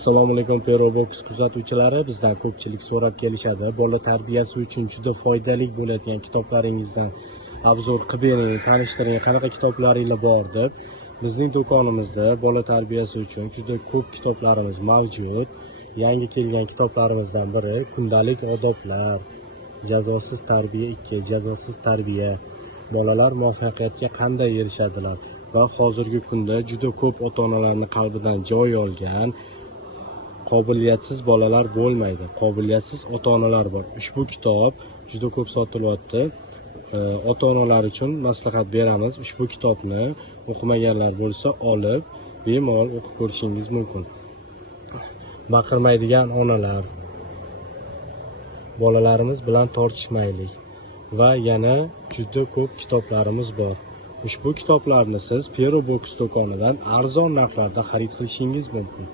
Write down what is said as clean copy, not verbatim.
Assalomu alaykum Perobox kuzatuvchilari, bizdan ko'pchilik so'rab kelishadi. Bola tarbiyasi uchun juda foydali bo'ladigan kitoblaringizdan obzor qilib bering, tanishtiring, qanaqa kitoblaringiz bor deb. Bizning do'konimizda bola tarbiyasi uchun juda ko'p kitoblarimiz mavjud. Yangi kelgan kitoblarimizdan biri Kundalik odoblar, Jazosiz tarbiya 2, Jazosiz tarbiya. Bolalar muvaffaqiyatga qanday erishadilar va hozirgi kunda juda ko'p ota-onalarning qalbidan joy olgan qobiliyatsiz bolalar bo'lmaydi, qobiliyatsiz ota-onalar bor. Ushbu kitob juda ko'p sotilyapti. Ota-onalar uchun maslahat beramiz. Ushbu kitobni o'qimaganlar bo'lsa olib, bemalol o'qib ko'rishingiz mumkin. Baqirmaydigan onalar, bolalarimiz bilan tortishmaylik va yana juda ko'p kitoblarimiz bor. Ushbu kitoblarni siz Perobox do'konidan arzon narxlarda xarid qilishingiz mumkin.